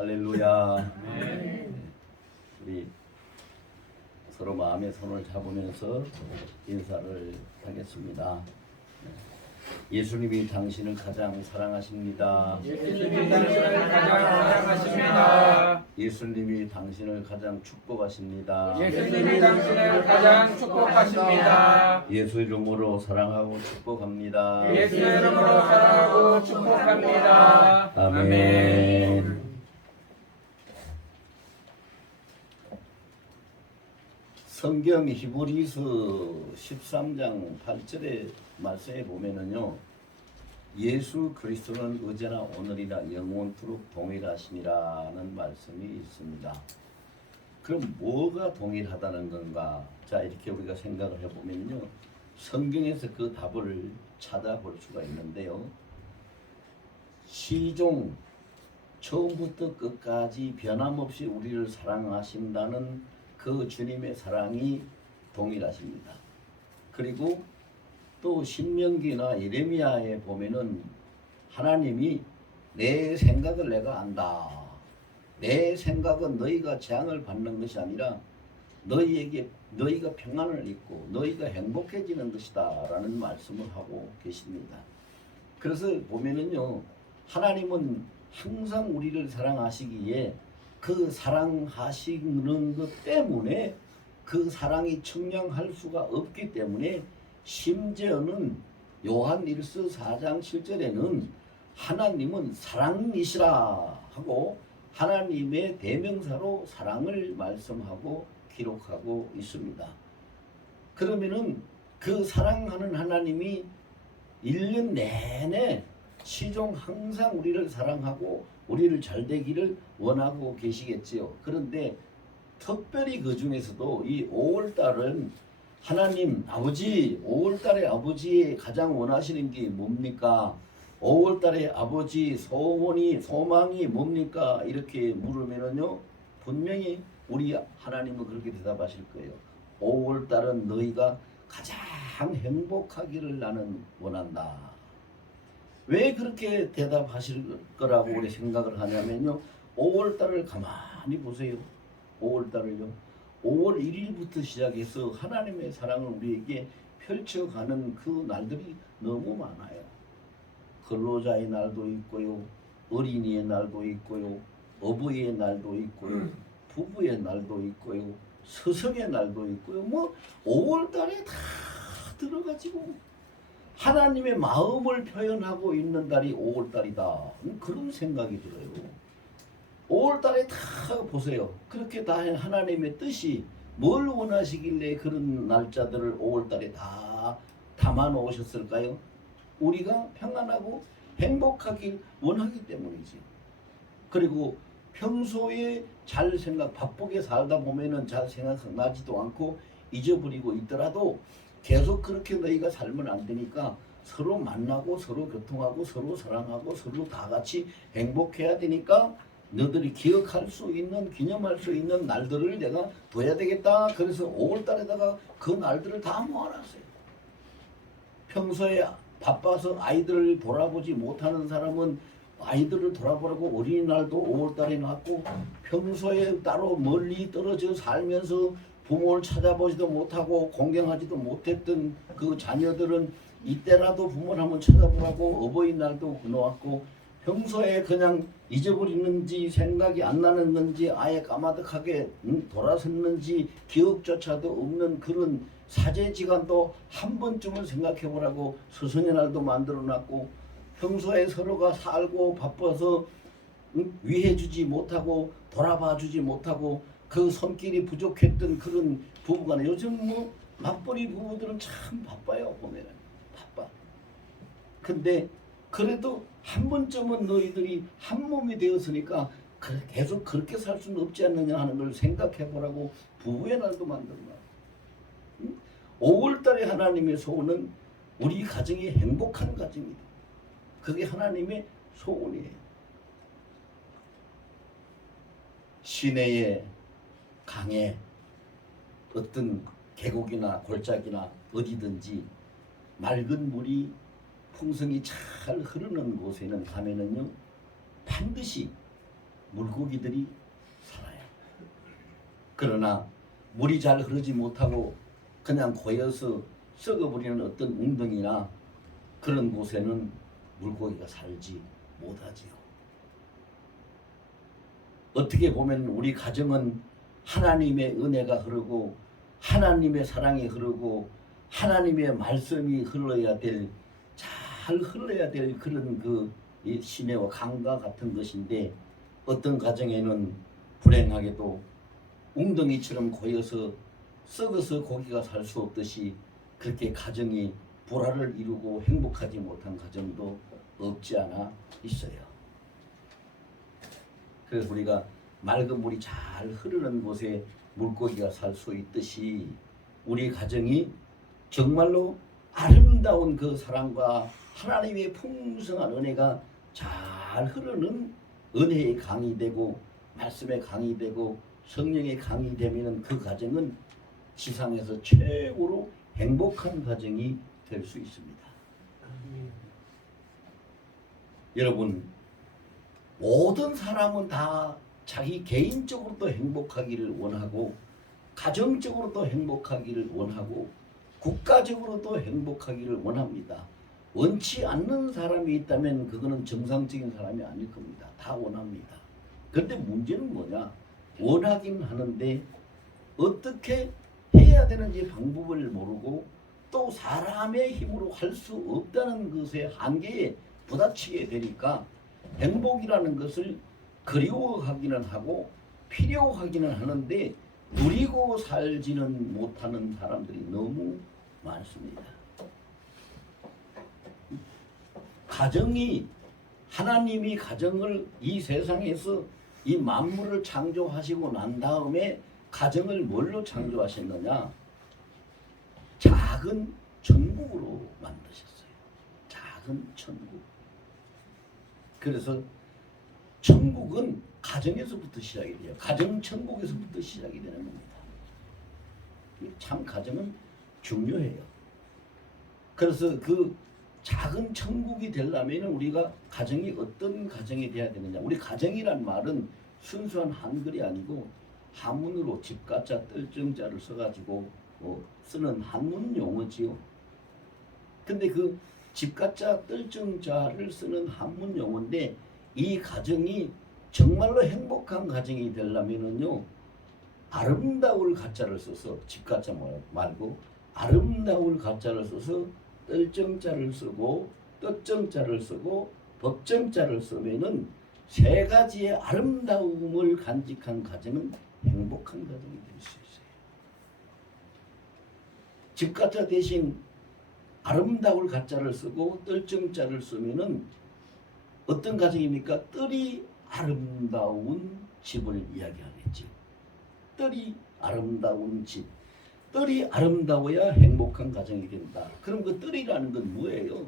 할렐루야. 네. 우리 서로 마음의 손을 잡으면서 인사를 하겠습니다. 예수님이 당신을 가장 사랑하십니다. 예수님이 당신을 가장 사랑하십니다. 예수님이 당신을 가장 축복하십니다. 예수님이 당신을 가장 축복하십니다. 예수 이름으로 사랑하고 축복합니다. 예수 이름으로 사랑하고 축복합니다. 아멘. 성경 히브리서 13장 8절의 말씀에 보면은요, 예수 그리스도는 어제나 오늘이나 영원토록 동일하시니라는 말씀이 있습니다. 그럼 뭐가 동일하다는 건가? 자, 이렇게 우리가 생각을 해보면요, 성경에서 그 답을 찾아볼 수가 있는데요. 시종 처음부터 끝까지 변함없이 우리를 사랑하신다는 그 주님의 사랑이 동일하십니다. 그리고 또 신명기나 예레미야에 보면은 하나님이 내 생각을 내가 안다. 내 생각은 너희가 재앙을 받는 것이 아니라 너희가 평안을 입고 너희가 행복해지는 것이다 라는 말씀을 하고 계십니다. 그래서 보면은요, 하나님은 항상 우리를 사랑하시기에 그 사랑하시는 것 때문에 그 사랑이 청량할 수가 없기 때문에 심지어는 요한 1서 4장 7절에는 하나님은 사랑이시라 하고 하나님의 대명사로 사랑을 말씀하고 기록하고 있습니다. 그러면은 그 사랑하는 하나님이 1년 내내 시종 항상 우리를 사랑하고 우리를 잘 되기를 원하고 계시겠지요. 그런데 특별히 그 중에서도 이 5월달은 하나님 아버지, 5월달에 아버지의 가장 원하시는 게 뭡니까? 5월달에 아버지 소망이 뭡니까? 이렇게 물으면은요, 분명히 우리 하나님은 그렇게 대답하실 거예요. 5월달은 너희가 가장 행복하기를 나는 원한다. 왜 그렇게 대답하실 거라고 우리 생각을 하냐면요, 5월달을 가만히 보세요. 5월달을요, 5월 1일부터 시작해서 하나님의 사랑을 우리에게 펼쳐가는 그 날들이 너무 많아요. 근로자의 날도 있고요, 어린이의 날도 있고요, 어버이의 날도 있고요, 부부의 날도 있고요, 스승의 날도 있고요. 뭐 5월달에 다 들어가지고 하나님의 마음을 표현하고 있는 달이 5월달이다. 그런 생각이 들어요. 5월달에 다 보세요. 그렇게 다 하나님의 뜻이 뭘 원하시길래 그런 날짜들을 5월달에 다 담아 놓으셨을까요? 우리가 평안하고 행복하길 원하기 때문이지. 그리고 평소에 바쁘게 살다 보면은 잘 생각나지도 않고 잊어버리고 있더라도 계속 그렇게 너희가 살면 안 되니까 서로 만나고 서로 교통하고 서로 사랑하고 서로 다 같이 행복해야 되니까 너들이 기억할 수 있는, 기념할 수 있는 날들을 내가 둬야 되겠다. 그래서 5월달에다가 그 날들을 다 모아놨어요. 평소에 바빠서 아이들을 돌아보지 못하는 사람은 아이들을 돌아보라고 어린이날도 5월달에 놨고, 평소에 따로 멀리 떨어져 살면서 부모를 찾아보지도 못하고 공경하지도 못했던 그 자녀들은 이때라도 부모를 한번 찾아보라고 어버이날도 놓았고, 평소에 그냥 잊어버리는지 생각이 안 나는 건지 아예 까마득하게 돌아섰는지 기억조차도 없는 그런 사제지간도 한 번쯤은 생각해보라고 스승의 날도 만들어놨고, 평소에 서로가 살고 바빠서 위해주지 못하고 돌아봐주지 못하고 그 손길이 부족했던 그런 부부간에, 요즘 뭐 맞벌이 부부들은 참 바빠요. 보면은 바빠. 근데 그래도 한 번쯤은 너희들이 한 몸이 되었으니까 계속 그렇게 살 수는 없지 않느냐 하는 걸 생각해 보라고 부부의 날도 만들어놔. 5월달에 하나님의 소원은 우리 가정이 행복한 가정이다. 그게 하나님의 소원이에요. 시내에 강에 어떤 계곡이나 골짜기나 어디든지 맑은 물이 풍성이 잘 흐르는 곳에는 가면은요, 반드시 물고기들이 살아요. 그러나 물이 잘 흐르지 못하고 그냥 고여서 썩어버리는 어떤 웅덩이나 그런 곳에는 물고기가 살지 못하지요. 어떻게 보면 우리 가정은 하나님의 은혜가 흐르고 하나님의 사랑이 흐르고 하나님의 말씀이 잘 흘러야 될 그런 그 시내와 강과 같은 것인데, 어떤 가정에는 불행하게도 웅덩이처럼 고여서 썩어서 고기가 살 수 없듯이 그렇게 가정이 불화를 이루고 행복하지 못한 가정도 없지 않아 있어요. 그래서 우리가 맑은 물이 잘 흐르는 곳에 물고기가 살 수 있듯이 우리 가정이 정말로 아름다운 그 사랑과 하나님의 풍성한 은혜가 잘 흐르는 은혜의 강이 되고 말씀의 강이 되고 성령의 강이 되면 그 가정은 지상에서 최고로 행복한 가정이 될 수 있습니다. 여러분, 모든 사람은 다 자기 개인적으로도 행복하기를 원하고 가정적으로도 행복하기를 원하고 국가적으로도 행복하기를 원합니다. 원치 않는 사람이 있다면 그거는 정상적인 사람이 아닐 겁니다. 다 원합니다. 그런데 문제는 뭐냐? 원하긴 하는데 어떻게 해야 되는지 방법을 모르고 또 사람의 힘으로 할 수 없다는 것의 한계에 부딪히게 되니까 행복이라는 것을 그리워하기는 하고 필요하기는 하는데 누리고 살지는 못하는 사람들이 너무 많습니다. 가정이, 하나님이 가정을 이 세상에서 이 만물을 창조하시고 난 다음에 가정을 뭘로 창조하셨느냐? 작은 천국으로 만드셨어요. 작은 천국. 그래서 천국은 가정에서부터 시작이 돼요. 가정 천국에서부터 시작이 되는 겁니다. 참 가정은 중요해요. 그래서 그 작은 천국이 되려면 우리가 가정이 어떤 가정이 돼야 되느냐. 우리 가정이란 말은 순수한 한글이 아니고 한문으로 집가자 뜰정자를 써가지고 쓰는 한문 용어지요. 근데 그 집가자 뜰정자를 쓰는 한문 용어인데 이 가정이 정말로 행복한 가정이 되려면은요, 아름다울 가자를 써서 집가자 말고 아름다울 가자를 써서 뜰정자를 쓰고 뜻정자를 쓰고 법정자를 쓰면은 세 가지의 아름다움을 간직한 가정은 행복한 가정이 될 수 있어요. 집가자 대신 아름다울 가자를 쓰고 뜰정자를 쓰면은 어떤 가정입니까? 뜰이 아름다운 집을 이야기하겠지. 뜰이 아름다운 집. 뜰이 아름다워야 행복한 가정이 된다. 그럼 그 뜰이라는 건 뭐예요?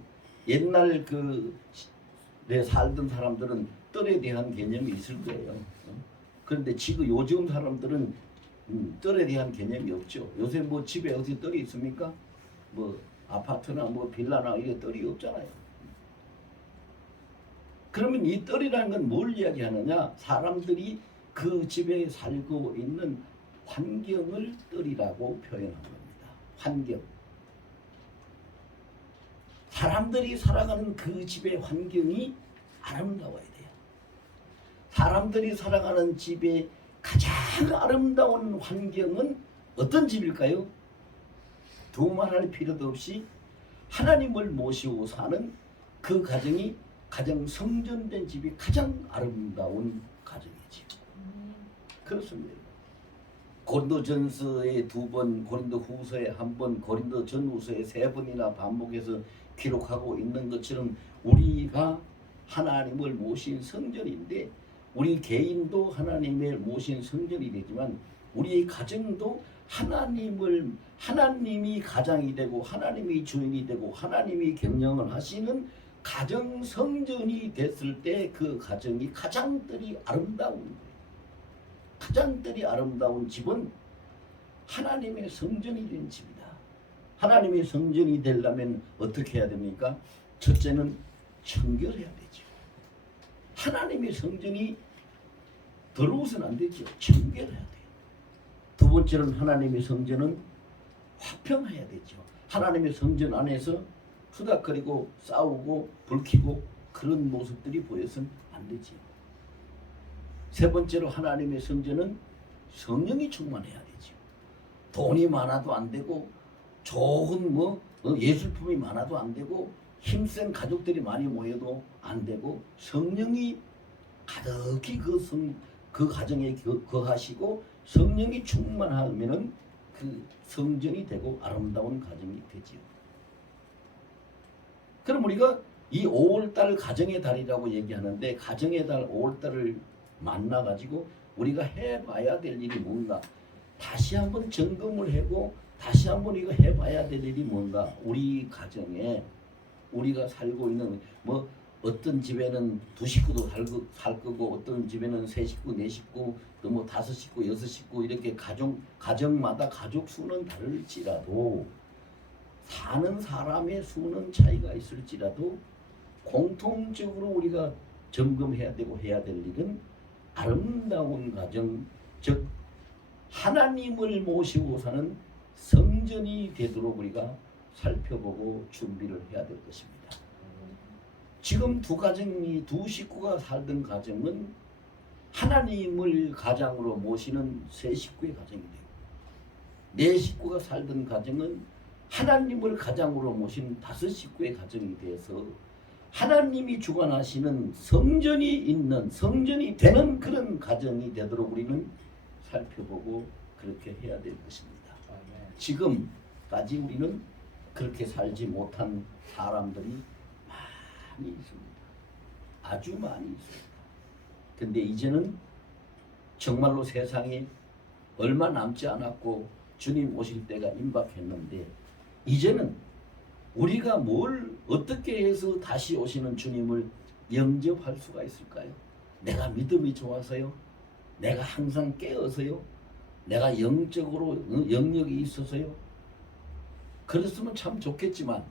옛날 내 살던 사람들은 뜰에 대한 개념이 있을 거예요. 그런데 지금 요즘 사람들은 뜰에 대한 개념이 없죠. 요새 뭐 집에 어디 뜰이 있습니까? 뭐 아파트나 뭐 빌라나 이게 뜰이 없잖아요. 그러면 이 뜰이라는 건 뭘 이야기하느냐? 사람들이 그 집에 살고 있는 환경을 뜰이라고 표현한 겁니다. 환경. 사람들이 살아가는 그 집의 환경이 아름다워야 돼요. 사람들이 살아가는 집의 가장 아름다운 환경은 어떤 집일까요? 두말할 필요도 없이 하나님을 모시고 사는 그 가정이 가장 성전된 집이 가장 아름다운 가정이지. 그렇습니다. 고린도전서에 2번, 고린도후서에 1번, 고린도전후서에 3번이나 반복해서 기록하고 있는 것처럼 우리가 하나님을 모신 성전인데 우리 개인도 하나님을 모신 성전이 되지만 우리의 가정도 하나님이 가장이 되고 하나님이 주인이 되고 하나님이 경영을 하시는 가정 성전이 됐을 때 그 가정이 가장 뜰이 아름다운 거예요. 가장 뜰이 아름다운 집은 하나님의 성전이 된 집이다. 하나님의 성전이 되려면 어떻게 해야 됩니까? 첫째는 청결해야 되죠. 하나님의 성전이 더러워서는 안 되죠. 청결해야 돼요. 두 번째는 하나님의 성전은 화평해야 되죠. 하나님의 성전 안에서 투닥거리고 싸우고 불키고 그런 모습들이 보여서는 안 되지. 세 번째로 하나님의 성전은 성령이 충만해야 되죠. 돈이 많아도 안 되고 좋은 예술품이 많아도 안 되고 힘센 가족들이 많이 모여도 안 되고 성령이 가득히 그 가정에 거하시고 성령이 충만하면은 그 성전이 되고 아름다운 가정이 되지요. 그럼 우리가 이 5월달 가정의 달이라고 얘기하는데 가정의 달 5월달을 만나가지고 우리가 해봐야 될 일이 뭔가 다시 한번 점검을 하고 다시 한번 이거 해봐야 될 일이 뭔가 우리 가정에 우리가 살고 있는 어떤 집에는 두 식구도 살 거고 어떤 집에는 세 식구, 네 식구, 또 다섯 식구, 여섯 식구 이렇게 가정마다 가족 수는 다를지라도 사는 사람의 수는 차이가 있을지라도 공통적으로 우리가 점검해야 되고 해야 될 일은 아름다운 가정, 즉 하나님을 모시고 사는 성전이 되도록 우리가 살펴보고 준비를 해야 될 것입니다. 지금 두 식구가 살던 가정은 하나님을 가장으로 모시는 세 식구의 가정이 되고 네 식구가 살던 가정은 하나님을 가장으로 모신 다섯 식구의 가정이 되어서 하나님이 주관하시는 성전이 되는 그런 가정이 되도록 우리는 살펴보고 그렇게 해야 될 것입니다. 지금까지 우리는 그렇게 살지 못한 사람들이 많이 있습니다. 아주 많이 있습니다. 근데 이제는 정말로 세상에 얼마 남지 않았고 주님 오실 때가 임박했는데 이제는 우리가 뭘 어떻게 해서 다시 오시는 주님을 영접할 수가 있을까요? 내가 믿음이 좋아서요? 내가 항상 깨어서요? 내가 영적으로 영역이 있어서요? 그랬으면 참 좋겠지만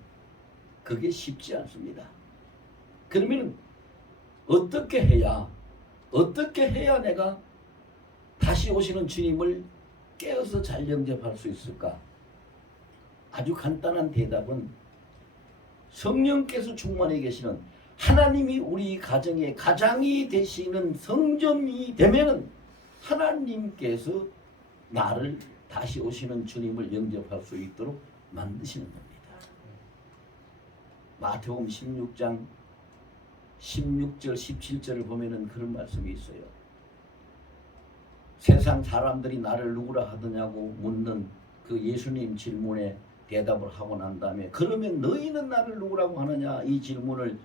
그게 쉽지 않습니다. 그러면 어떻게 해야 내가 다시 오시는 주님을 깨어서 잘 영접할 수 있을까? 아주 간단한 대답은 성령께서 충만해 계시는 하나님이 우리 가정의 가장이 되시는 성전이 되면은 하나님께서 나를 다시 오시는 주님을 영접할 수 있도록 만드시는 겁니다. 마태복음 16장 16절 17절을 보면은 그런 말씀이 있어요. 세상 사람들이 나를 누구라 하더냐고 묻는 그 예수님 질문에 대답을 하고 난 다음에 그러면 너희는 나를 누구라고 하느냐 이 질문을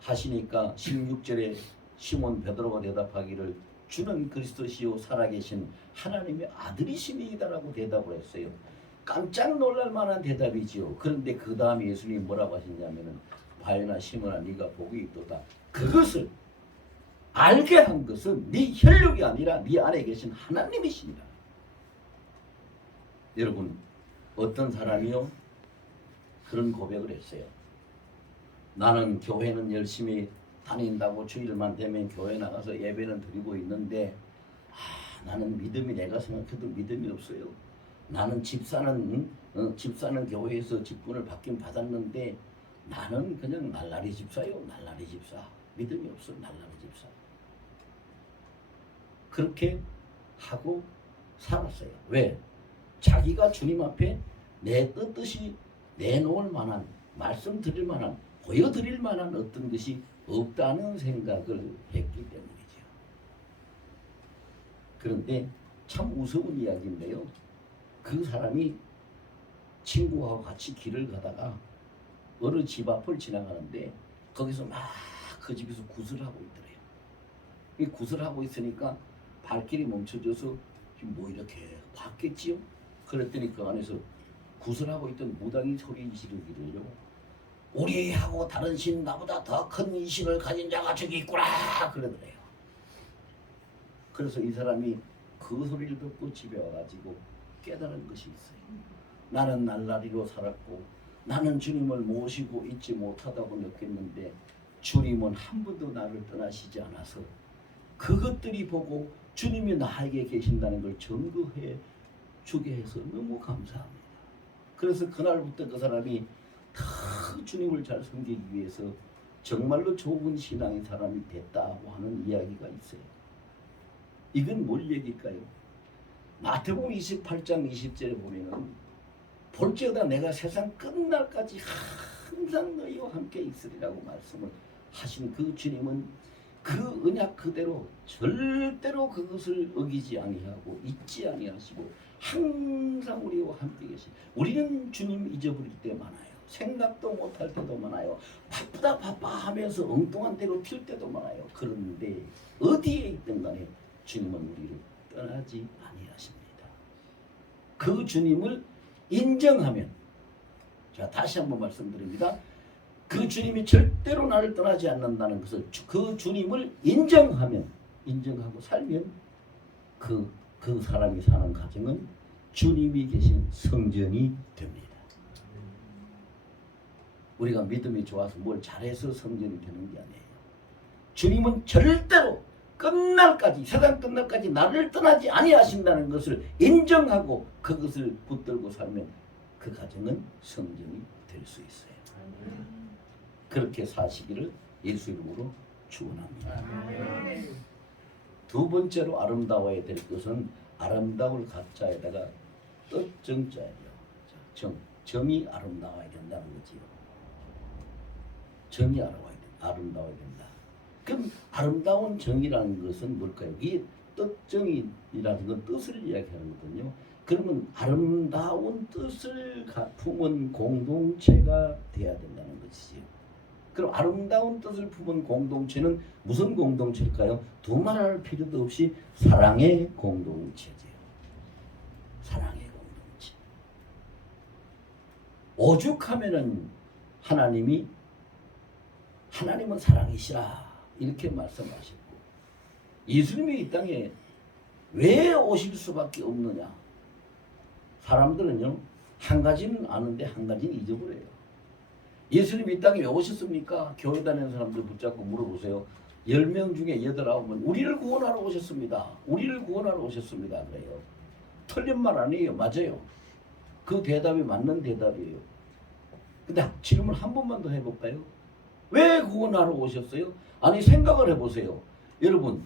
하시니까 16절에 시몬 베드로가 대답하기를 주는 그리스도시요 살아계신 하나님의 아들이시니이다라고 대답을 했어요. 깜짝 놀랄 만한 대답이지요. 그런데 그 다음에 예수님이 뭐라고 하시냐면은 바요나 시몬아 네가 복이 있도다. 그것을 알게 한 것은 네 혈육이 아니라 네 안에 계신 하나님이시니라. 여러분 어떤 사람이요 그런 고백을 했어요. 나는 교회는 열심히 다닌다고 주일만 되면 교회 나가서 예배는 드리고 있는데 나는 믿음이 내가 생각해도 믿음이 없어요. 나는 집사는 교회에서 직분을 받긴 받았는데 나는 그냥 날라리 집사요. 날라리 집사. 믿음이 없어. 날라리 집사. 그렇게 하고 살았어요. 왜? 자기가 주님 앞에 내 뜻이 내놓을 만한 말씀드릴 만한 보여드릴 만한 어떤 것이 없다는 생각을 했기 때문이죠. 그런데 참 무서운 이야기인데요. 그 사람이 친구하고 같이 길을 가다가 어느 집 앞을 지나가는데 거기서 막 그 집에서 구슬하고 있더래요. 이 구슬하고 있으니까 발길이 멈춰져서 뭐 이렇게 봤겠지요? 그랬더니 그 안에서 구슬하고 있던 무당이 소리 지르기를요. 우리하고 다른 신 나보다 더 큰 이 신을 가진 자가 저기 있구나 그러더래요. 그래서 이 사람이 그 소리를 듣고 집에 와가지고 깨달은 것이 있어요. 나는 날라리로 살았고 나는 주님을 모시고 있지 못하다고 느꼈는데 주님은 한 번도 나를 떠나시지 않아서 그것들이 보고 주님이 나에게 계신다는 걸 증거해 주게 해서 너무 감사합니다. 그래서 그날부터 그 사람이 더 주님을 잘 섬기기 위해서 정말로 좋은 신앙의 사람이 됐다고 하는 이야기가 있어요. 이건 뭘 얘기일까요? 마태복음 28장 20절에 보면은 볼지어다 내가 세상 끝날까지 항상 너희와 함께 있으리라고 말씀을 하신 그 주님은 그 언약 그대로 절대로 그것을 어기지 아니하고 잊지 아니하시고 항상 우리와 함께 계시. 우리는 주님 잊어버릴 때 많아요. 생각도 못할 때도 많아요. 바쁘다 바빠 하면서 엉뚱한 대로 튈 때도 많아요. 그런데 어디에 있든 간에 주님은 우리를 떠나지 아니하십니다. 그 주님을 인정하면, 자 다시 한번 말씀드립니다. 그 주님이 절대로 나를 떠나지 않는다는 것을 그 주님을 인정하고 살면 그 사람이 사는 가정은 주님이 계신 성전이 됩니다. 우리가 믿음이 좋아서 뭘 잘해서 성전이 되는 게 아니에요. 주님은 절대로 끝날까지, 세상 끝날까지 나를 떠나지 아니하신다는 것을 인정하고 그것을 붙들고 살면 그 가정은 성전이 될 수 있어요. 그렇게 사시기를 예수 이름으로 축원합니다. 두 번째로 아름다워야 될 것은 아름다울 가짜에다가 뜻정자예요. 정이 아름다워야 된다는 거지요. 정이 아름다워야 된다. 그럼 아름다운 정이라는 것은 뭘까요? 이 뜻정이라는 건 뜻을 이야기하는 거거든요. 그러면 아름다운 뜻을 품은 공동체가 돼야 된다는 것이지요. 그럼 아름다운 뜻을 품은 공동체는 무슨 공동체일까요? 두말할 필요도 없이 사랑의 공동체죠. 사랑의 공동체. 오죽하면은 하나님은 사랑이시라 이렇게 말씀하셨고, 예수님이 이 땅에 왜 오실 수밖에 없느냐? 사람들은요 한 가지는 아는데 한 가지는 잊어버려요. 예수님이 이 땅에 왜 오셨습니까? 교회 다니는 사람들 붙잡고 물어보세요. 10명 중에 8, 9은 우리를 구원하러 오셨습니다. 우리를 구원하러 오셨습니다. 그래요. 틀린 말 아니에요. 맞아요. 그 대답이 맞는 대답이에요. 근데 질문 한 번만 더 해볼까요? 왜 구원하러 오셨어요? 아니 생각을 해보세요. 여러분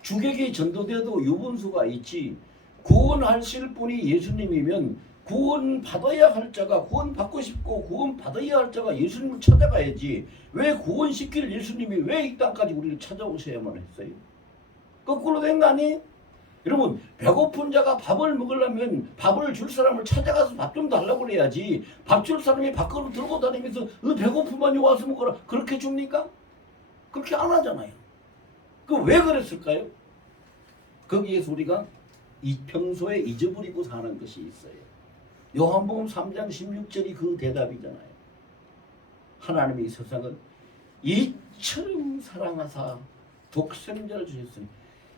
주객이 전도돼도 유분수가 있지, 구원하실 분이 예수님이면 구원받아야 할 자가, 구원받고 싶고 구원받아야 할 자가 예수님을 찾아가야지, 왜 구원시킬 예수님이 왜 이 땅까지 우리를 찾아오셔야만 했어요? 거꾸로 된 거 아니에요? 여러분 배고픈 자가 밥을 먹으려면 밥을 줄 사람을 찾아가서 밥 좀 달라고 그래야지, 밥 줄 사람이 밖으로 들고 다니면서 배고프면 와서 먹어라 그렇게 줍니까? 그렇게 안 하잖아요. 그 왜 그랬을까요? 거기에서 우리가 평소에 잊어버리고 사는 것이 있어요. 요한복음 3장 16절이 그 대답이잖아요. 하나님이 세상을 이처럼 사랑하사 독생자를 주셨으니,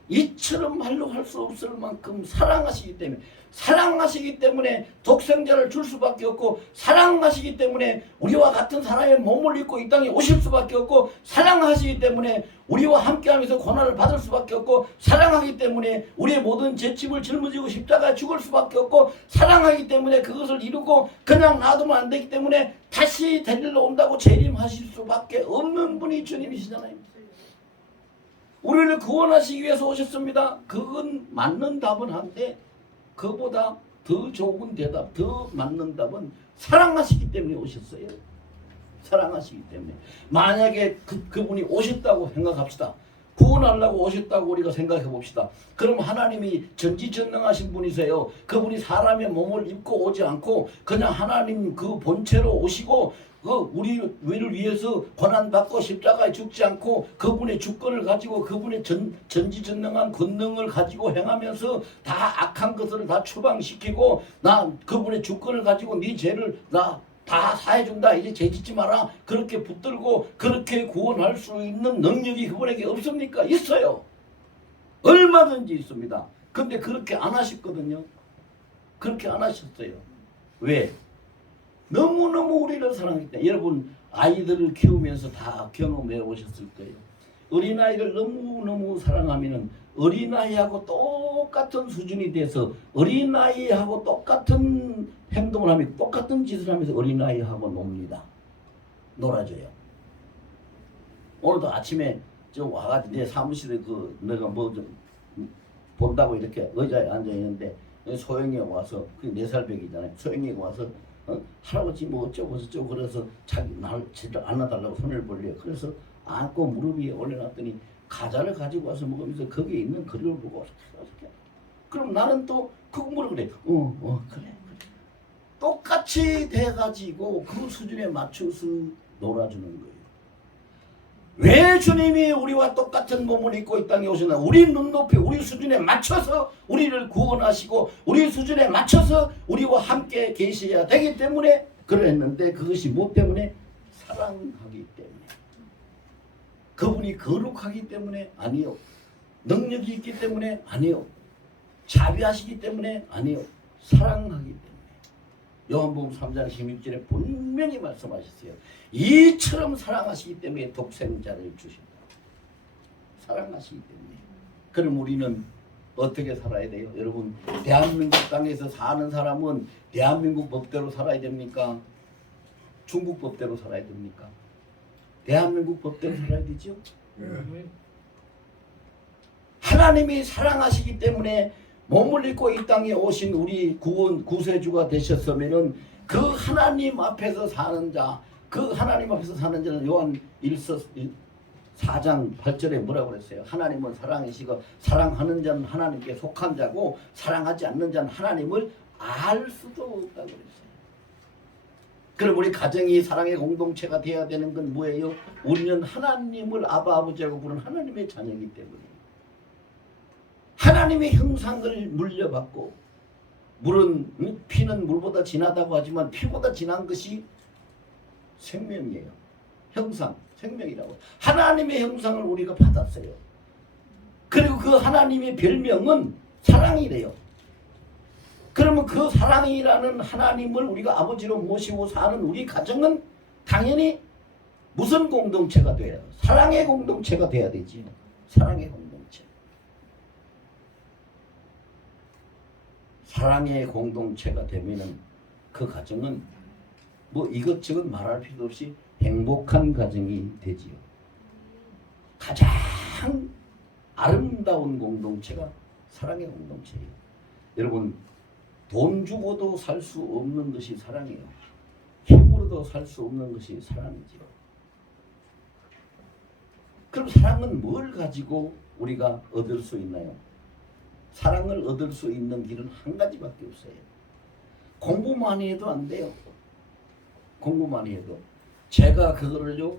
이처럼 말로 할 수 없을 만큼 사랑하시기 때문에 독생자를 줄 수밖에 없고, 사랑하시기 때문에 우리와 같은 사람의 몸을 입고 이 땅에 오실 수밖에 없고, 사랑하시기 때문에 우리와 함께하면서 고난을 받을 수밖에 없고, 사랑하기 때문에 우리의 모든 죄짐을 짊어지고 십자가에 죽을 수밖에 없고, 사랑하기 때문에 그것을 이루고 그냥 놔두면 안 되기 때문에 다시 데리러 온다고 재림하실 수밖에 없는 분이 주님이시잖아요. 우리를 구원하시기 위해서 오셨습니다. 그건 맞는 답은 한데, 그보다 더 좋은 대답, 더 맞는 답은 사랑하시기 때문에 오셨어요. 사랑하시기 때문에. 만약에 그분이 오셨다고 생각합시다. 구원하려고 오셨다고 우리가 생각해 봅시다. 그럼 하나님이 전지전능하신 분이세요. 그분이 사람의 몸을 입고 오지 않고 그냥 하나님 그 본체로 오시고 우리를 위해서 고난받고 십자가에 죽지 않고 그분의 주권을 가지고 그분의 전지전능한 권능을 가지고 행하면서 다 악한 것을 다 추방시키고, 나 그분의 주권을 가지고 네 죄를 다 사해준다, 이제 죄 짓지 마라, 그렇게 붙들고 그렇게 구원할 수 있는 능력이 그분에게 없습니까? 있어요. 얼마든지 있습니다. 근데 그렇게 안 하셨거든요. 그렇게 안 하셨어요. 왜? 너무너무 우리를 사랑했다. 여러분 아이들을 키우면서 다 경험해 오셨을 거예요. 어린아이를 너무너무 사랑하면은 어린아이하고 똑같은 수준이 돼서 어린아이하고 똑같은 행동을 하며 똑같은 짓을 하면서 어린아이하고 놉니다. 놀아줘요. 오늘도 아침에 저 와가지고 내 사무실에 그 내가 뭐 좀 본다고 이렇게 의자에 앉아 있는데 소영이가 와서 그 4살 배기잖아요. 소영이가 와서 할아버지 뭐 어쩌고 저쩌고 그래서 자기 날 진짜 안아달라고 손을 벌려요. 그래서 안고 무릎 위에 올려놨더니 과자를 가지고 와서 먹으면서 거기에 있는 그림을 보고 이렇게. 그럼 나는 또 그거 뭐라 그래? 그래. 똑같이 돼가지고 그 수준에 맞춰서 놀아주는 거예요. 왜 주님이 우리와 똑같은 몸을 입고 이 땅에 오셨나? 우리 눈높이, 우리 수준에 맞춰서 우리를 구원하시고 우리 수준에 맞춰서 우리와 함께 계셔야 되기 때문에 그랬는데 그것이 무엇 때문에? 사랑하기 때문에. 그분이 거룩하기 때문에 아니요. 능력이 있기 때문에 아니요. 자비하시기 때문에 아니요. 사랑하기 때문에. 요한복음 3장 16절에 분명히 말씀하셨어요. 이처럼 사랑하시기 때문에 독생자를 주신다. 사랑하시기 때문에. 그럼 우리는 어떻게 살아야 돼요? 여러분, 대한민국 땅에서 사는 사람은 대한민국 법대로 살아야 됩니까? 중국 법대로 살아야 됩니까? 대한민국 법대로 살아야 되죠? 하나님이 사랑하시기 때문에 몸을 입고 이 땅에 오신 우리 구세주가 되셨으면은 그 하나님 앞에서 사는 자, 그 하나님 앞에서 사는 자는 요한 4장 8절에 뭐라고 그랬어요? 하나님은 사랑이시고 사랑하는 자는 하나님께 속한 자고 사랑하지 않는 자는 하나님을 알 수도 없다고 그랬어요. 그럼 우리 가정이 사랑의 공동체가 되어야 되는 건 뭐예요? 우리는 하나님을 아바 아버지라고 부르는 하나님의 자녀이기 때문에 하나님의 형상을 물려받고 물은 피는 물보다 진하다고 하지만 피보다 진한 것이 생명이에요. 형상, 생명이라고. 하나님의 형상을 우리가 받았어요. 그리고 그 하나님의 별명은 사랑이래요. 그러면 그 사랑이라는 하나님을 우리가 아버지로 모시고 사는 우리 가정은 당연히 무슨 공동체가 돼요? 사랑의 공동체가 돼야 되지. 사랑의 공동체. 사랑의 공동체가 되면은 그 가정은 뭐 이것저것 말할 필요 없이 행복한 가정이 되지요. 가장 아름다운 공동체가 사랑의 공동체예요. 여러분, 돈 주고도 살 수 없는 것이 사랑이에요. 힘으로도 살 수 없는 것이 사랑이지요. 그럼 사랑은 뭘 가지고 우리가 얻을 수 있나요? 사랑을 얻을 수 있는 길은 한 가지밖에 없어요. 공부만 해도 안 돼요. 공부만 해도. 제가 그거를요,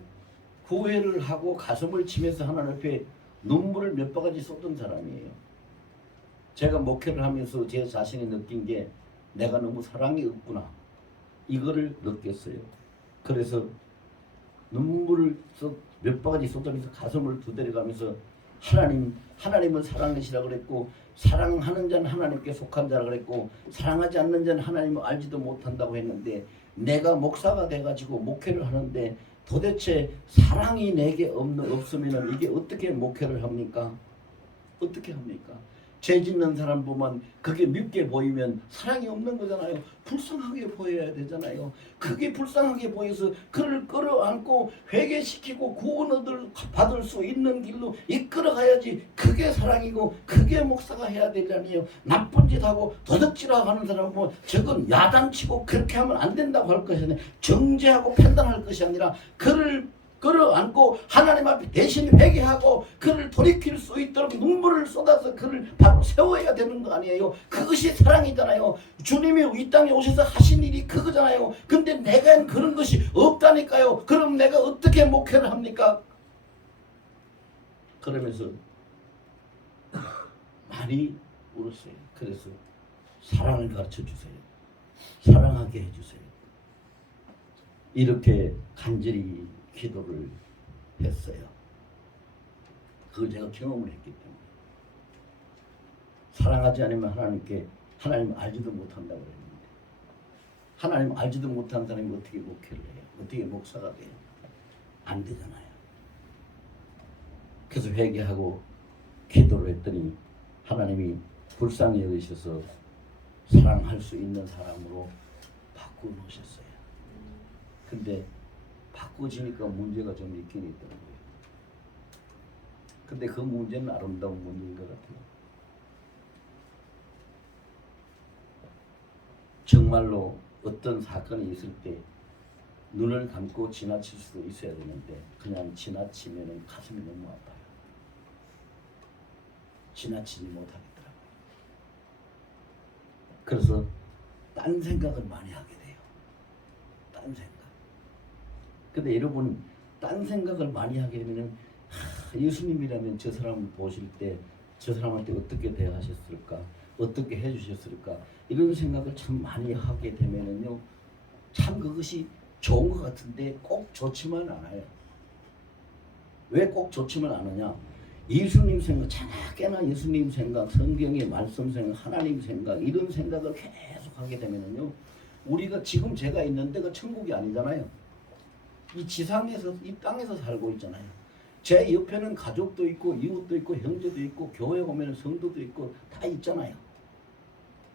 후회를 하고 가슴을 치면서 하나님 앞에 눈물을 몇 바가지 쏟은 사람이에요. 제가 목회를 하면서 제 자신이 느낀 게 내가 너무 사랑이 없구나. 이거를 느꼈어요. 그래서 눈물을 몇 바가지 쏟으면서 가슴을 두드려가면서 하나님은 사랑이시라 그랬고 사랑하는 자는 하나님께 속한 자라 그랬고 사랑하지 않는 자는 하나님을 알지도 못한다고 했는데 내가 목사가 돼가지고 목회를 하는데 도대체 사랑이 내게 없으면 이게 어떻게 목회를 합니까? 어떻게 합니까? 죄 짓는 사람 보면 그게 밉게 보이면 사랑이 없는 거잖아요. 불쌍하게 보여야 되잖아요. 그게 불쌍하게 보여서 그를 끌어안고 회개시키고 구원 받을 수 있는 길로 이끌어가야지. 그게 사랑이고 그게 목사가 해야 되잖아요. 나쁜 짓하고 도둑질하고 하는 사람 보면 저건 야단치고 그렇게 하면 안 된다고 할 것이 아니라 정죄하고 판단할 것이 아니라 그를 끌어안고 하나님 앞에 대신 회개하고 그를 돌이킬 수 있도록 눈물을 쏟아서 그를 바로 세워야 되는 거 아니에요. 그것이 사랑이잖아요. 주님이 이 땅에 오셔서 하신 일이 그거잖아요. 근데 내겐 그런 것이 없다니까요. 그럼 내가 어떻게 목회를 합니까? 그러면서 많이 울었어요. 그래서 사랑을 가르쳐 주세요. 사랑하게 해주세요. 이렇게 간절히 기도를 했어요. 그걸 제가 경험을 했기 때문에. 사랑하지 않으면 하나님 알지도 못한다고 그랬는데 하나님 알지도 못한 사람이 어떻게 목회를 해요? 어떻게 목사가 돼요? 안 되잖아요. 그래서 회개하고 기도를 했더니 하나님이 불쌍히 여기셔서 사랑할 수 있는 사람으로 바꾸어 놓으셨어요. 근데 바꿔지니까 문제가 좀 있긴 있더라고요. 근데 그 문제는 아름다운 문제인 것 같아요. 정말로 어떤 사건이 있을 때 눈을 감고 지나칠 수도 있어야 되는데 그냥 지나치면 가슴이 너무 아파요. 지나치지 못하겠더라고요. 그래서 딴 생각을 많이 하게 돼요. 딴 생각. 근데 여러분 딴 생각을 많이 하게 되면 예수님이라면 저 사람을 보실 때 저 사람한테 어떻게 대하셨을까, 어떻게 해주셨을까 이런 생각을 참 많이 하게 되면은요 참 그것이 좋은 것 같은데 꼭 좋지만 않아요. 왜 꼭 좋지만 않으냐? 예수님 생각, 자나깨나 예수님 생각, 성경의 말씀 생각, 하나님 생각 이런 생각을 계속 하게 되면은요 우리가 지금 제가 있는 데가 천국이 아니잖아요. 이 지상에서 이 땅에서 살고 있잖아요. 제 옆에는 가족도 있고 이웃도 있고 형제도 있고 교회 오면 성도도 있고 다 있잖아요.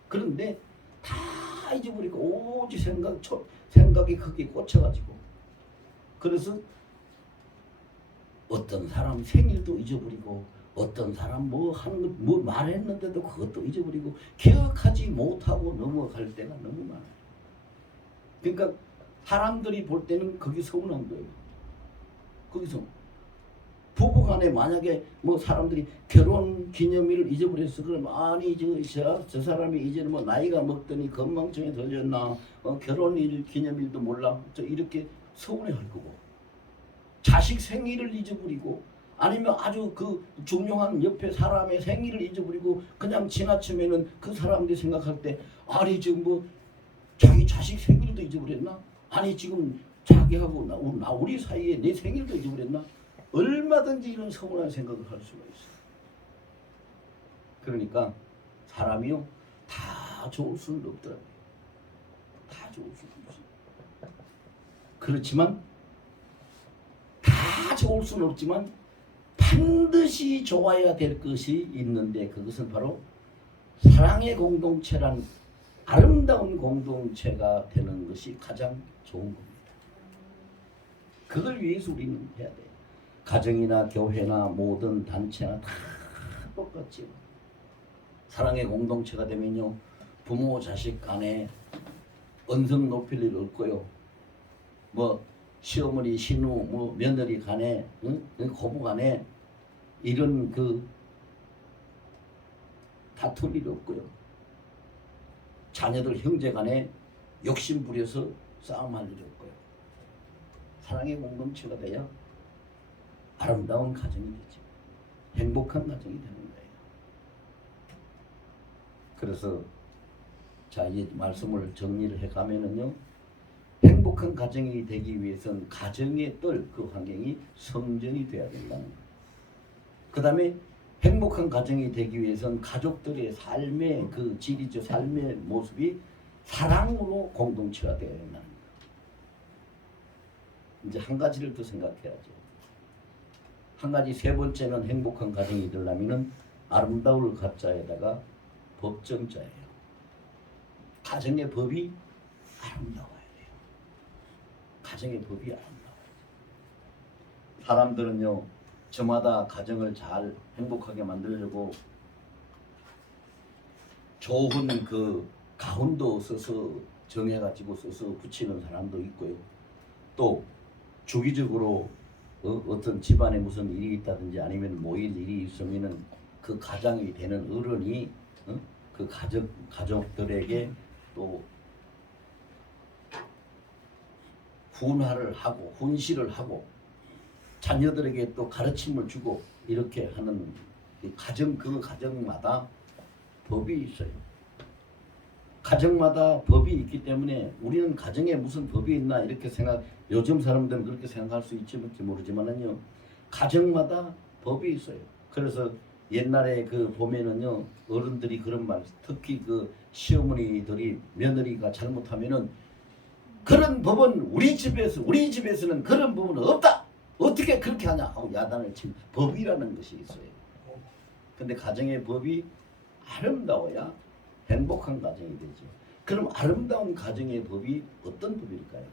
그런데 다 잊어버리고 오직 생각이 크게 꽂혀가지고 그래서 어떤 사람 생일도 잊어버리고 어떤 사람 뭐 하는 거 뭐 말했는데도 그것도 잊어버리고 기억하지 못하고 넘어갈 때가 너무 많아요. 그러니까 사람들이 볼 때는 그게 서운한 거예요. 거기서 부부간에 만약에 뭐 사람들이 결혼 기념일을 잊어버렸어. 그럼 아니 저 사람이 이제는 뭐 나이가 먹더니 건망증에 걸렸나 결혼일 기념일도 몰라 저 이렇게 서운해할 거고 자식 생일을 잊어버리고 아니면 아주 그 중요한 옆에 사람의 생일을 잊어버리고 그냥 지나치면은 그 사람들이 생각할 때 아니 지금 뭐 자기 자식 생일도 잊어버렸나? 아니 지금 자기하고 우리 사이에 내 생일도 잊어버렸나? 얼마든지 이런 서운한 생각을 할 수가 있어요. 그러니까 사람이요 다 좋을 수는 없더라고요. 다 좋을 수는 없어요. 그렇지만 다 좋을 수는 없지만 반드시 좋아야 될 것이 있는데 그것은 바로 사랑의 공동체란 아름다운 공동체가 되는 것이 가장 좋은 겁니다. 그걸 위해서 우리는 해야 돼요. 가정이나 교회나 모든 단체나 다 똑같지요. 사랑의 공동체가 되면요 부모 자식 간에 언성 높일 일 없고요. 뭐 시어머니 신우 뭐 며느리 간에 고부 간에 이런 그 다툴 일 없고요. 자녀들 형제 간에 욕심 부려서 싸움할 일 없고요. 사랑의 공동체가 돼야 아름다운 가정이 되죠. 행복한 가정이 되는 거예요. 그래서 자 이 말씀을 정리를 해가면은요 행복한 가정이 되기 위해서는 가정의 그 환경이 성전이 돼야 된다는 거예요. 그 다음에 행복한 가정이 되기 위해서는 가족들의 삶의 그 질이죠. 삶의 모습이 사랑으로 공동체가 되어야 된다는 거예요. 이제 한 가지를 더 생각해야죠. 한 가지 세 번째는 행복한 가정이 되려면은 아름다울 가짜에다가 법정자예요. 가정의 법이 아름다워야 돼요. 가정의 법이 아름다워요. 사람들은요 저마다 가정을 잘 행복하게 만들려고 좋은 그 가운도 써서 정해가지고 써서 붙이는 사람도 있고요. 또 주기적으로 어떤 집안에 무슨 일이 있다든지 아니면 모일 일이 있으면은 그 가장이 되는 어른이 그 가족들에게 또 훈화를 하고 훈시를 하고 자녀들에게 또 가르침을 주고 이렇게 하는 그 가정마다 법이 있어요. 가정마다 법이 있기 때문에 우리는 가정에 무슨 법이 있나 이렇게 요즘 사람들은 그렇게 생각할 수 있을지 모르지만은요 가정마다 법이 있어요. 그래서 옛날에 그 보면은요 어른들이 그런 말, 특히 그 시어머니들이 며느리가 잘못하면은 그런 법은 우리 집에서는 그런 법은 없다 어떻게 그렇게 하냐 하고 야단을 친 법이라는 것이 있어요. 근데 가정의 법이 아름다워야 행복한 가정이 되죠. 그럼 아름다운 가정의 법이 어떤 법일까요?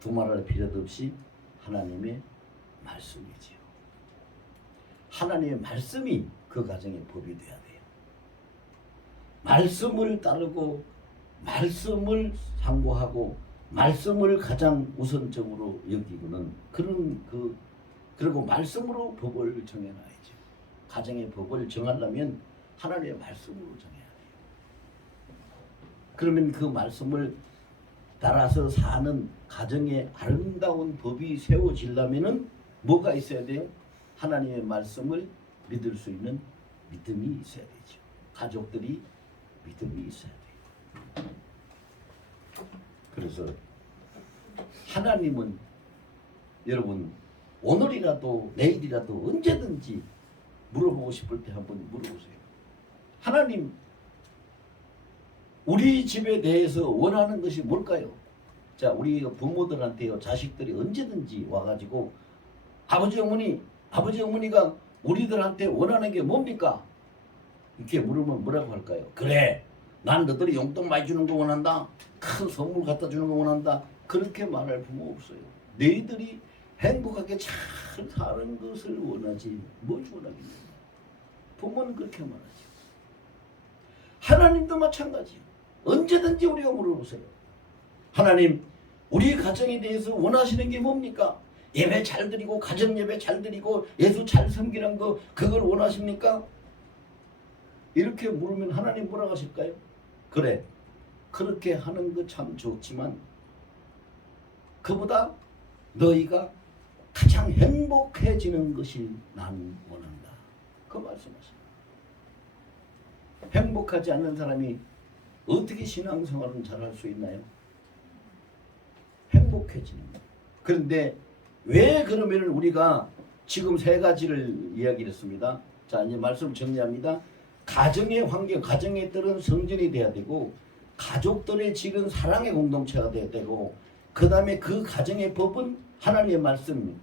두말할 필요도 없이 하나님의 말씀이지요. 하나님의 말씀이 그 가정의 법이 돼야 돼요. 말씀을 따르고 말씀을 상고하고 말씀을 가장 우선적으로 여기고는 그리고 말씀으로 법을 정해놔야죠. 가정의 법을 정하려면 하나님의 말씀으로 정해야 돼요. 그러면 그 말씀을 따라서 사는 가정의 아름다운 법이 세워지려면은 뭐가 있어야 돼요? 하나님의 말씀을 믿을 수 있는 믿음이 있어야 되죠. 가족들이 믿음이 있어야 돼요. 그래서 하나님은 여러분 오늘이라도 내일이라도 언제든지 물어보고 싶을 때 한번 물어보세요. 하나님 우리 집에 대해서 원하는 것이 뭘까요? 자, 우리 부모들한테요 자식들이 언제든지 와가지고 아버지 어머니가 우리들한테 원하는 게 뭡니까? 이렇게 물으면 뭐라고 할까요? 그래 난 너들이 용돈 많이 주는 거 원한다. 큰 선물 갖다 주는 거 원한다. 그렇게 말할 부모 없어요. 너희들이 행복하게 잘 사는 것을 원하지 뭘 원하겠냐. 부모는 그렇게 말하죠. 하나님도 마찬가지예요. 언제든지 우리가 물어보세요. 하나님 우리 가정에 대해서 원하시는 게 뭡니까? 예배 잘 드리고 가정 예배 잘 드리고 예수 잘 섬기는 거 그걸 원하십니까? 이렇게 물으면 하나님 뭐라고 하실까요? 그래 그렇게 하는 거 참 좋지만 그보다 너희가 가장 행복해지는 것이 난 원한다. 그 말씀하십니다. 행복하지 않는 사람이 어떻게 신앙생활을 잘할 수 있나요? 행복해지는 것. 그런데 왜 그러면 우리가 지금 세 가지를 이야기를 했습니다. 자 이제 말씀 정리합니다. 가정의 환경, 가정에 따른 성전이 돼야 되고 가족들의 질은 사랑의 공동체가 돼야 되고 그 다음에 그 가정의 법은 하나님의 말씀,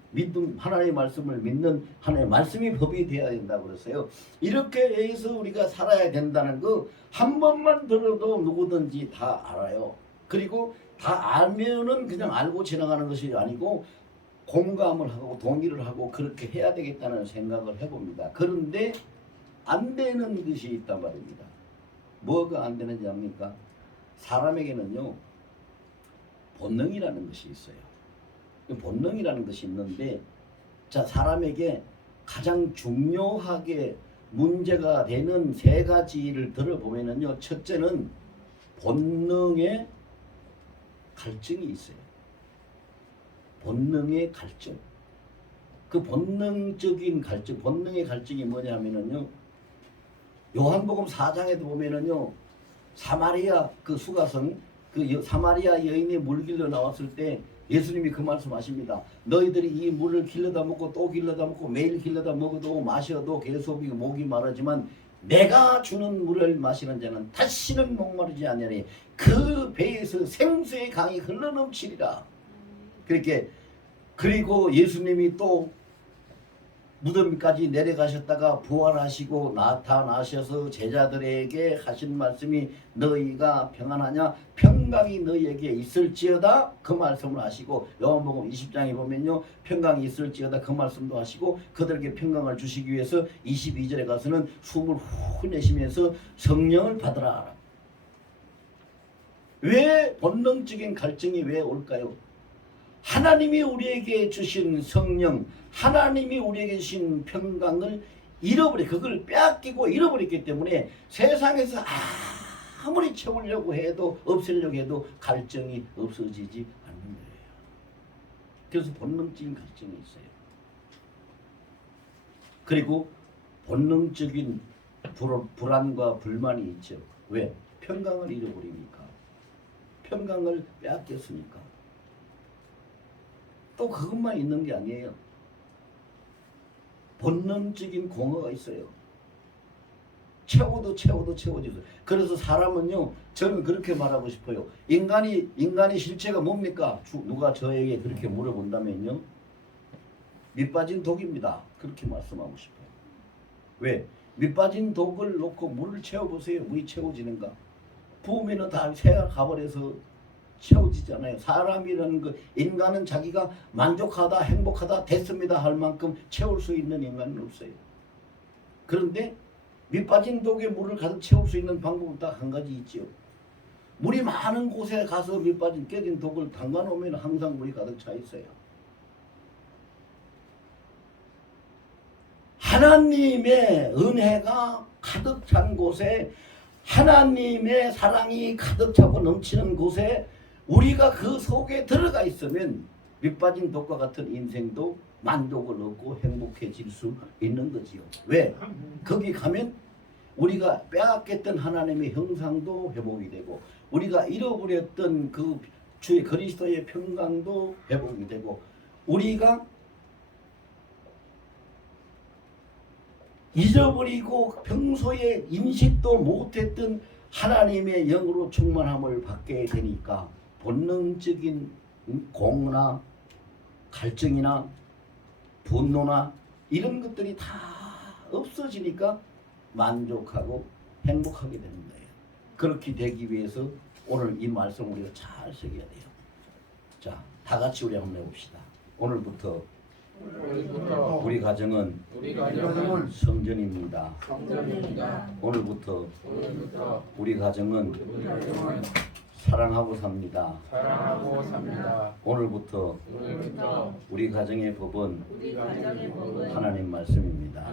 하나님의 말씀을 믿는 하나님의 말씀이 법이 되어야 된다고 그랬어요. 이렇게 해서 우리가 살아야 된다는 거 한 번만 들어도 누구든지 다 알아요. 그리고 다 알면은 그냥 알고 지나가는 것이 아니고 공감을 하고 동의를 하고 그렇게 해야 되겠다는 생각을 해봅니다. 그런데 안 되는 것이 있단 말입니다. 뭐가 안 되는지 압니까? 사람에게는요 본능이라는 것이 있어요. 본능이라는 것이 있는데 자 사람에게 가장 중요하게 문제가 되는 세 가지를 들어보면은요 첫째는 본능의 갈증이 있어요. 본능의 갈증. 그 본능적인 갈증, 본능의 갈증이 뭐냐면은요 요한복음 4장에도 보면은요 사마리아 그 수가성 그 사마리아 여인이 물 길러 나왔을 때 예수님이 그 말씀하십니다. 너희들이 이 물을 길러다 먹고 또 길러다 먹고 매일 길러다 먹어도 마셔도 계속 목이 마르지만 내가 주는 물을 마시는 자는 다시는 목마르지 아니하니 그 배에서 생수의 강이 흘러넘치리라. 그렇게 그리고 예수님이 또 무덤까지 내려가셨다가 부활하시고 나타나셔서 제자들에게 하신 말씀이 너희가 평안하냐 평강이 너희에게 있을지어다 그 말씀을 하시고 요한복음 20장에 보면요 평강이 있을지어다 그 말씀도 하시고 그들에게 평강을 주시기 위해서 22절에 가서는 숨을 후 내쉬면서 성령을 받으라. 왜 본능적인 갈증이 왜 올까요? 하나님이 우리에게 주신 성령, 하나님이 우리에게 주신 평강을 그걸 빼앗기고 잃어버렸기 때문에 세상에서 아무리 채우려고 해도 없애려고 해도 갈증이 없어지지 않는 거예요. 그래서 본능적인 갈증이 있어요. 그리고 본능적인 불안과 불만이 있죠. 왜? 평강을 잃어버리니까. 평강을 빼앗겼으니까. 또 그것만 있는 게 아니에요. 본능적인 공허가 있어요. 채워도 채워지죠. 그래서 사람은요, 저는 그렇게 말하고 싶어요. 인간의 실체가 뭡니까? 누가 저에게 그렇게 물어본다면요, 밑빠진 독입니다. 그렇게 말씀하고 싶어요. 왜? 밑빠진 독을 놓고 물을 채워보세요. 물이 채워지는가? 부으면 다 새가 가버려서 채워지잖아요. 사람이라는 그 인간은 자기가 만족하다 행복하다 됐습니다 할 만큼 채울 수 있는 인간은 없어요. 그런데 밑빠진 독에 물을 가득 채울 수 있는 방법은 딱 한 가지 있지요. 물이 많은 곳에 가서 밑빠진 깨진 독을 담가 놓으면 항상 물이 가득 차 있어요. 하나님의 은혜가 가득 찬 곳에, 하나님의 사랑이 가득 차고 넘치는 곳에 우리가 그 속에 들어가 있으면 밑빠진 독과 같은 인생도 만족을 얻고 행복해질 수 있는 거지요. 왜? 거기 가면 우리가 빼앗겼던 하나님의 형상도 회복이 되고, 우리가 잃어버렸던 그 주의 그리스도의 평강도 회복이 되고, 우리가 잊어버리고 평소에 인식도 못했던 하나님의 영으로 충만함을 받게 되니까 본능적인 공허나 갈증이나 분노나 이런 것들이 다 없어지니까 만족하고 행복하게 되는 거예요. 그렇게 되기 위해서 오늘 이 말씀 우리가 잘 새겨야 돼요. 자, 다 같이 우리 한번 해봅시다. 오늘부터 우리 가정은 성전입니다. 오늘부터 우리 가정은 사랑하고 삽니다. 오늘부터 우리 가정의 법은 하나님 말씀입니다.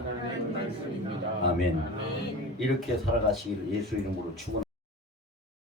아멘. 이렇게 살아가시기를 예수 이름으로 축원합니다.